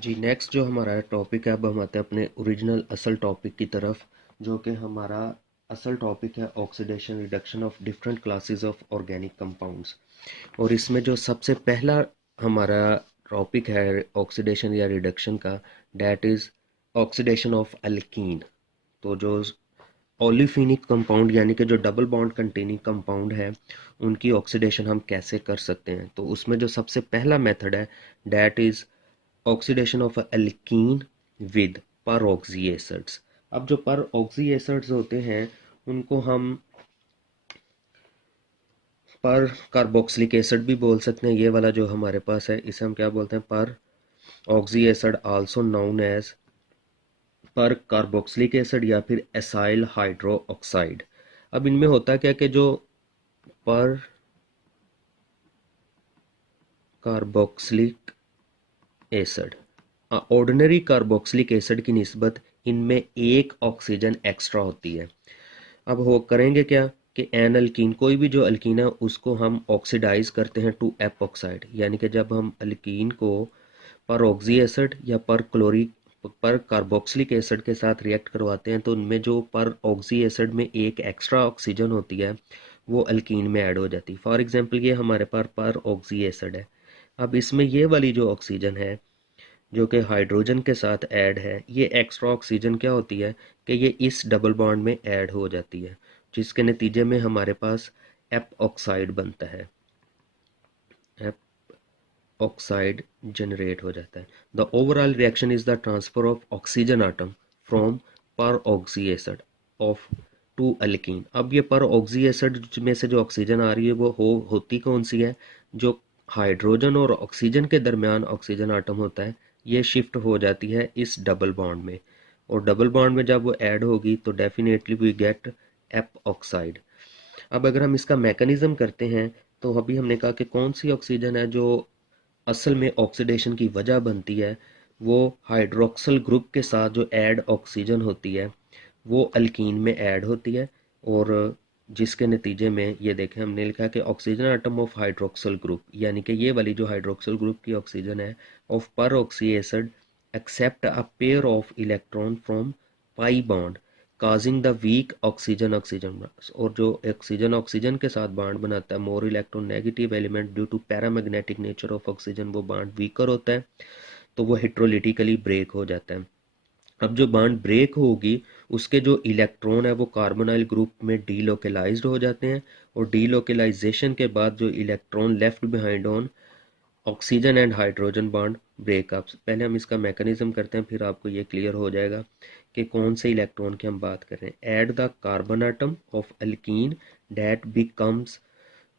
जी next जो हमारा topic है, अब हम आते हैं अपने ओरिजिनल असल टॉपिक की तरफ, जो कि हमारा असल टॉपिक है oxidation reduction of different classes of organic compounds. और इसमें जो सबसे पहला हमारा टॉपिक है ऑक्सीडेशन या रिडक्शन का, that is oxidation of alkyne. तो जो ओलिफिनिक कंपाउंड यानी कि जो डबल बॉन्ड कंटेनिंग कंपाउंड है, उनकी ऑक्सीडेशन हम कैसे कर सकते हैं। तो उसमें जो सबसे पहला मेथड है, that is oxidation of alkene with परऑक्सी acids. अब जो परऑक्सी एसिड्स होते हैं, उनको हम पर कार्बोक्सिलिक एसिड भी बोल सकते हैं। ये वाला जो हमारे पास है, इसे हम क्या बोलते हैं, peroxy acid, also known as percarboxylic acid या फिर एसाइल हाइड्रो ऑक्साइड। अब इनमें होता क्या कि जो पर carboxylic acid, ordinary carboxylic acid की निस्बत इनमें एक ऑक्सीजन एक्स्ट्रा होती है। अब हो करेंगे क्या कि एन अल्कीन, कोई भी जो अल्कीन है उसको हम ऑक्सीडाइज करते हैं टू एपॉक्साइड, यानी कि जब हम अल्कीन को पर ऑक्सी एसिड या पर कार्बोक्सिलिक एसिड के साथ रिएक्ट करवाते हैं, तो उनमें जो पर ऑक्सी एसिड में एक एक्स्ट्रा ऑक्सीजन होती है, वो अल्कीन में ऐड हो जाती है। फॉर एग्जांपल ये हमारे पास पर ऑक्सी एसिड है। अब इसमें ये वाली जो ऑक्सीजन है, जो कि हाइड्रोजन के साथ ऐड है, ये एक्स्ट्रा ऑक्सीजन क्या होती है कि ये इस डबल बॉन्ड में ऐड हो जाती है, जिसके नतीजे में हमारे पास एप ऑक्साइड बनता है। एप ऑक्साइड जनरेट हो जाता है। The overall reaction is the transfer of oxygen atom from peroxy acid of to alkene. अब ये पर ऑक्सी एसिड में से जो ऑक्सीजन आ रही है, वो होती कौन सी है, जो हाइड्रोजन और ऑक्सीजन के दरमियान ऑक्सीजन आटम होता है, ये शिफ्ट हो जाती है इस डबल बॉन्ड में। और डबल बॉन्ड में जब वो ऐड होगी तो definitely we get epoxide. अब अगर हम इसका मैकेनिज्म करते हैं, तो अभी हमने कहा कि कौन सी ऑक्सीजन है जो असल में ऑक्सीडेशन की वजह बनती है, वो हाइड्रोक्सल ग्रुप के साथ जो ऐड ऑक्सीजन होती है, वो अल्कीन में ऐड होती है। और जिसके नतीजे में ये देखें, हमने लिखा कि oxygen atom of hydroxyl group, यानी कि ये वाली जो हाइड्रोक्सल ग्रुप की ऑक्सीजन है ऑफ पर oxy acid accept a pair of electron from pi bond causing the week oxygen oxygen. और जो ऑक्सीजन ऑक्सीजन के साथ बाड बनाता है, more electron negative element, due to paramagnetic nature of oxygen, वो बाड वीकर होता है, तो वो हिट्रोलिटिकली ब्रेक हो जाता है। अब जो बाड ब्रेक होगी, उसके जो इलेक्ट्रॉन है वो कार्बोनाइल ग्रुप में डीलोकेलाइज्ड हो जाते हैं। और डीलोकेलाइजेशन के बाद जो electron left behind on oxygen and hydrogen bond breakups. पहले हम इसका मैकेनिज्म करते हैं, फिर आपको ये क्लियर हो जाएगा कि कौन से इलेक्ट्रॉन की हम बात कर रहे हैं। At the carbon atom of alkene that becomes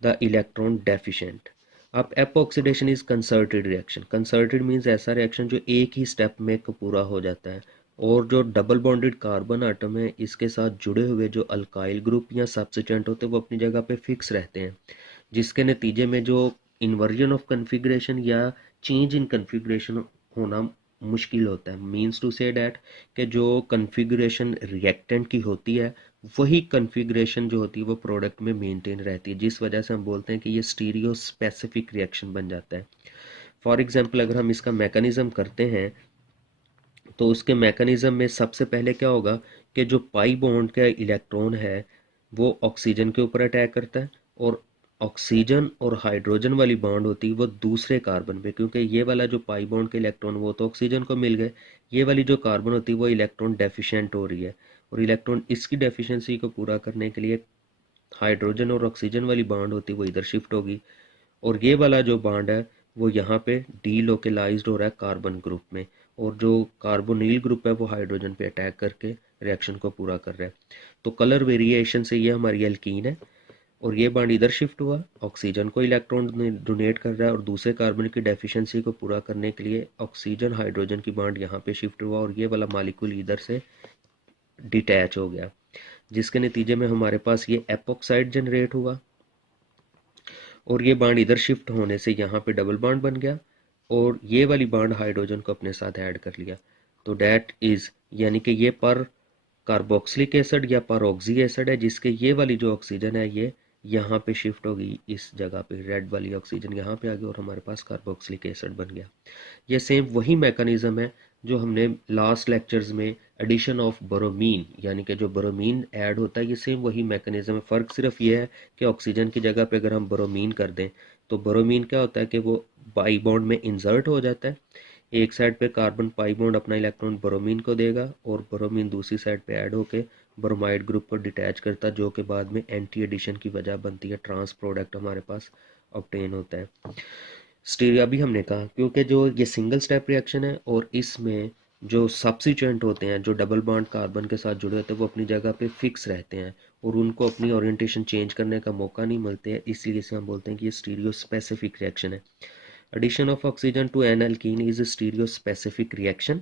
the electron deficient. अब epoxidation is concerted reaction. Concerted means ऐसा रिएक्शन जो एक ही स्टेप में पूरा हो जाता है, और जो डबल बॉन्डेड कार्बन आटम है, इसके साथ जुड़े हुए जो अल्काइल ग्रुप या सब्स्टिट्यूएंट होते हैं, वो अपनी जगह पे फिक्स रहते हैं, जिसके नतीजे में जो इन्वर्जन ऑफ कन्फिग्रेशन या चेंज इन कन्फिग्रेशन होना मुश्किल होता है। मीन्स टू से डैट कि जो कन्फिग्रेशन रिएक्टेंट की होती है, वही कन्फिग्रेशन जो होती है वो प्रोडक्ट में मेंटेन रहती है, जिस वजह से हम बोलते हैं कि ये स्टीरियो स्पेसिफिक रिएक्शन बन जाता है। फॉर एग्जांपल अगर हम इसका मैकेनिज्म करते हैं, तो उसके मैकेनिज्म में सबसे पहले क्या होगा कि जो पाई बॉन्ड का इलेक्ट्रॉन है, वो ऑक्सीजन के ऊपर अटैक करता है, और ऑक्सीजन और हाइड्रोजन वाली बॉन्ड होती है वो दूसरे कार्बन पे, क्योंकि ये वाला जो पाई बॉन्ड के इलेक्ट्रॉन वो तो ऑक्सीजन को मिल गए, ये वाली जो कार्बन होती है वो इलेक्ट्रॉन डेफिशिएंट हो रही है। और इलेक्ट्रॉन इसकी डेफिशिएंसी को पूरा करने के लिए हाइड्रोजन और ऑक्सीजन वाली बॉन्ड होती है वो इधर शिफ्ट होगी, और ये वाला जो बॉन्ड है वो यहाँ पे डीलोकेलाइज्ड हो रहा है कार्बन ग्रुप में, और जो कार्बोनिल ग्रुप है वो हाइड्रोजन पे अटैक करके रिएक्शन को पूरा कर रहा है। तो कलर वेरिएशन से ये हमारी एल्कीन है, और ये बॉन्ड इधर शिफ्ट हुआ, ऑक्सीजन को इलेक्ट्रॉन डोनेट कर रहा है, और दूसरे कार्बन की डेफिशिएंसी को पूरा करने के लिए ऑक्सीजन हाइड्रोजन की बॉन्ड यहाँ पे शिफ्ट हुआ, और ये वाला मालिक्यूल इधर से डिटैच हो गया, जिसके नतीजे में हमारे पास ये एपॉक्साइड जनरेट हुआ, और ये बॉन्ड इधर शिफ्ट होने से यहाँ पे डबल बॉन्ड बन गया, और ये वाली बॉन्ड हाइड्रोजन को अपने साथ ऐड कर लिया। तो डैट इज, यानी कि ये पर कार्बोक्सिलिक एसिड या पर ऑक्सी एसिड है, जिसके ये वाली जो ऑक्सीजन है ये यहाँ पे शिफ्ट होगी, इस जगह पे रेड वाली ऑक्सीजन यहाँ पे आ गई और हमारे पास कार्बोक्सिलिक एसिड बन गया। ये सेम वही मैकेनिज्म है जो हमने लास्ट लेक्चर्स में एडिशन ऑफ बोरोमीन, यानी कि जो बोरोमीन ऐड होता है, ये सेम वही मैकेनिज्म है। फ़र्क सिर्फ ये है कि ऑक्सीजन की जगह पे अगर हम बोरोमीन कर दें तो बोरोमीन क्या होता है कि वो पाई बॉन्ड में इंसर्ट हो जाता है, एक साइड पे कार्बन पाई बॉन्ड अपना इलेक्ट्रॉन बोरोमीन को देगा और बोरोमीन दूसरी साइड पे ऐड होके ब्रोमाइड ग्रुप को डिटैच करता है, जो कि बाद में एंटी एडिशन की वजह बनती है, ट्रांस प्रोडक्ट हमारे पास ऑब्टेन होता है। स्टीरियो भी हमने कहा क्योंकि जो ये सिंगल स्टेप रिएक्शन है और इसमें जो सब्स्टिट्यूएंट होते हैं, जो डबल बॉन्ड कार्बन के साथ जुड़े होते हैं, वो अपनी जगह पे फिक्स रहते हैं और उनको अपनी ओरिएंटेशन चेंज करने का मौका नहीं मिलते हैं, इसलिए इसे हम बोलते हैं कि ये स्टीरियो स्पेसिफिक रिएक्शन है। Addition of oxygen to an alkene is a stereospecific reaction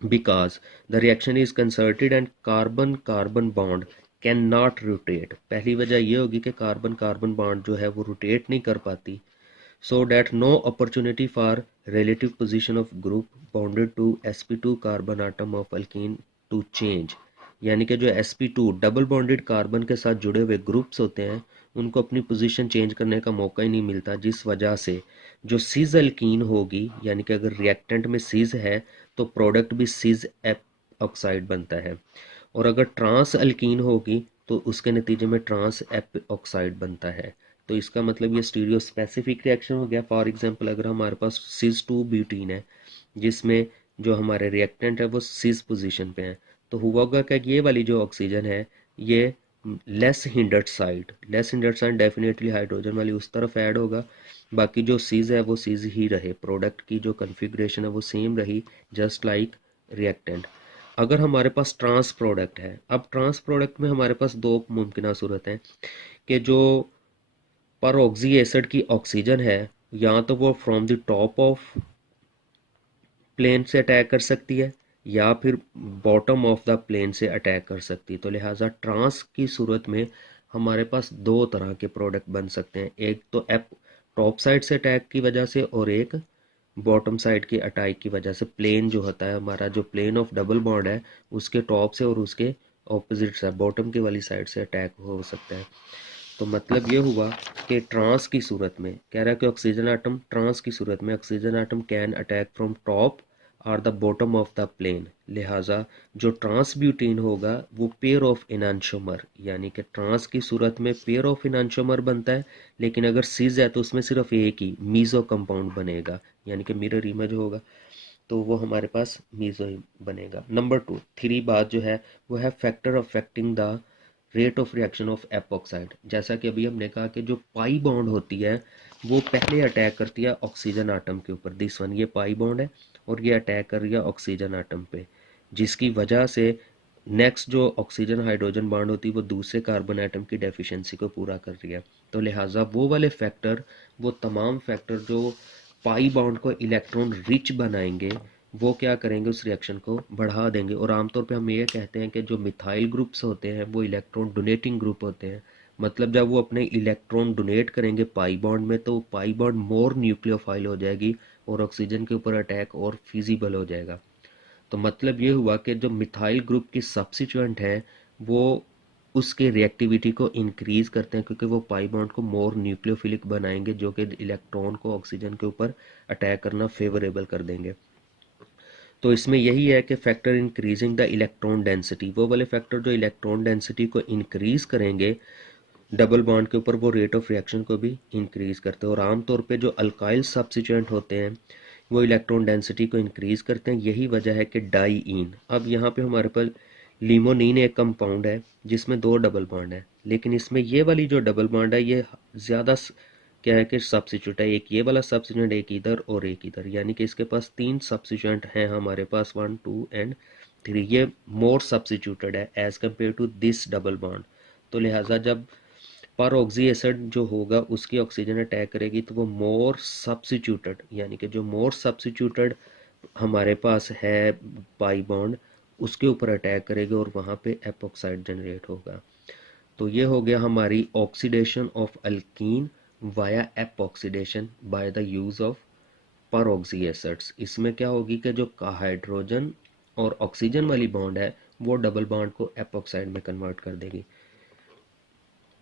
because the reaction is concerted and carbon-carbon bond cannot rotate। पहली वजह ये होगी कि कार्बन कार्बन बॉन्ड जो है वो रोटेट नहीं कर पाती, so that no opportunity for relative position of group bonded to sp2 carbon atom of alkene to change। यानी कि जो sp2 डबल बॉन्डेड कार्बन के साथ जुड़े हुए ग्रुप्स होते हैं उनको अपनी पोजीशन चेंज करने का मौका ही नहीं मिलता, जिस वजह से जो सिज अल्कीन होगी, यानी कि अगर रिएक्टेंट में सिज है तो प्रोडक्ट भी सिज ऑक्साइड बनता है, और अगर ट्रांस अल्कीन होगी तो उसके नतीजे में ट्रांस ऑक्साइड बनता है। तो इसका मतलब ये स्टीरियो स्पेसिफिक रिएक्शन हो गया। फॉर एग्जांपल अगर हमारे पास सिज टू ब्यूटीन है जिसमें जो हमारे रिएक्टेंट है वो सिज पोजीशन पे है, तो हुआ होगा क्या, ये वाली जो ऑक्सीजन है ये less hindered side definitely hydrogen वाली उस तरफ ऐड होगा, बाकी जो सीज है वो सीज ही रहे, प्रोडक्ट की जो कन्फिग्रेशन है वो सेम रही, जस्ट लाइक रिएक्टेंट। अगर हमारे पास ट्रांस प्रोडक्ट है, अब ट्रांस प्रोडक्ट में हमारे पास दो मुमकिन सूरत हैं कि जो पर ऑक्सी एसिड की ऑक्सीजन है या तो वो from the top of plane से अटैक कर सकती है या फिर बॉटम ऑफ द प्लेन से अटैक कर सकती है। तो लिहाजा ट्रांस की सूरत में हमारे पास दो तरह के प्रोडक्ट बन सकते हैं, एक तो एप टॉप साइड से अटैक की वजह से और एक बॉटम साइड की अटैक की वजह से। प्लेन जो होता है हमारा, जो प्लेन ऑफ डबल बॉन्ड है उसके टॉप से और उसके ऑपोजिट साइड बॉटम की वाली साइड से अटैक हो सकता है। तो मतलब ये हुआ कि ट्रांस की सूरत में कह रहा है कि ऑक्सीजन आटम ट्रांस की सूरत में oxygen atom can attack from top और the bottom of the plane. लिहाजा जो ट्रांस ब्यूटीन होगा वो पेयर ऑफ इनांशोमर, यानी कि ट्रांस की सूरत में पेयर ऑफ इनांशोमर बनता है, लेकिन अगर सिज है तो उसमें सिर्फ एक ही मीजो कंपाउंड बनेगा, यानी कि मिरर इमेज होगा, तो वो हमारे पास मीजो बनेगा। नंबर 2 थ्री बात जो है वो है factor affecting the rate of reaction of epoxide. जैसा कि अभी हमने कहा कि जो पाई बॉन्ड होती है वो पहले अटैक करती है ऑक्सीजन आटम के ऊपर, दिस वन ये पाई बॉन्ड है और ये अटैक कर रही है ऑक्सीजन आटम पे, जिसकी वजह से नेक्स्ट जो ऑक्सीजन हाइड्रोजन बॉन्ड होती है वो दूसरे कार्बन आइटम की डेफिशिएंसी को पूरा कर रही है। तो लिहाजा वो वाले फैक्टर, वो तमाम फैक्टर जो पाई बॉन्ड को इलेक्ट्रॉन रिच बनाएंगे वो क्या करेंगे, उस रिएक्शन को बढ़ा देंगे। और आमतौर पे हम ये कहते हैं कि जो मिथाइल ग्रुप्स होते हैं वो इलेक्ट्रॉन डोनेटिंग ग्रुप होते हैं, मतलब जब वो अपने इलेक्ट्रॉन डोनेट करेंगे पाई बॉन्ड में तो पाई बॉन्ड मोर न्यूक्लियोफाइल हो जाएगी और ऑक्सीजन के ऊपर अटैक और फिजिबल हो जाएगा। तो मतलब ये हुआ कि जो मिथाइल ग्रुप की सब्स्टिट्यूएंट हैं वो उसके रिएक्टिविटी को इंक्रीज करते हैं क्योंकि वो पाई बॉन्ड को मोर न्यूक्लियोफिलिक बनाएंगे, जो कि इलेक्ट्रॉन को ऑक्सीजन के ऊपर अटैक करना फेवरेबल कर देंगे। तो इसमें यही है कि factor increasing the electron density, वो वाले फैक्टर जो इलेक्ट्रॉन डेंसिटी को इंक्रीज करेंगे डबल बॉन्ड के ऊपर वो रेट ऑफ रिएक्शन को भी इंक्रीज करते हैं। और आमतौर पे जो अल्काइल सब्स्टिट्यूएंट होते हैं वो इलेक्ट्रॉन डेंसिटी को इंक्रीज करते हैं, यही वजह है कि डाईइन। अब यहाँ पे हमारे पास लिमोनिन एक कंपाउंड है जिसमें दो डबल बॉन्ड है, लेकिन इसमें ये वाली जो डबल बॉन्ड है ये ज़्यादा क्या है कि सब्स्टिट्यूट है, एक ये वाला सब्स्टिट्यूट एक इधर और एक इधर, यानी कि इसके पास तीन सब्स्टिट्यूट हैं हमारे पास 1 2 एंड 3, ये मोर सब्स्टिट्यूटेड है as compared to this double bond. तो लिहाजा जब पर ऑक्सी एसिड जो होगा उसकी ऑक्सीजन अटैक करेगी तो वो मोर सब्स्टिट्यूटेड, यानी कि जो मोर सब्स्टिट्यूटेड हमारे पास है पाई बॉन्ड उसके ऊपर अटैक करेगी और वहाँ पे एपॉक्साइड जनरेट होगा। तो ये हो गया हमारी oxidation of alkyne via एपॉक्सीडेशन by the use of पर ऑक्सी एसिड्स। इसमें क्या होगी कि जो हाइड्रोजन और ऑक्सीजन वाली बॉन्ड है वो डबल बॉन्ड को एपॉक्साइड में कन्वर्ट कर देगी।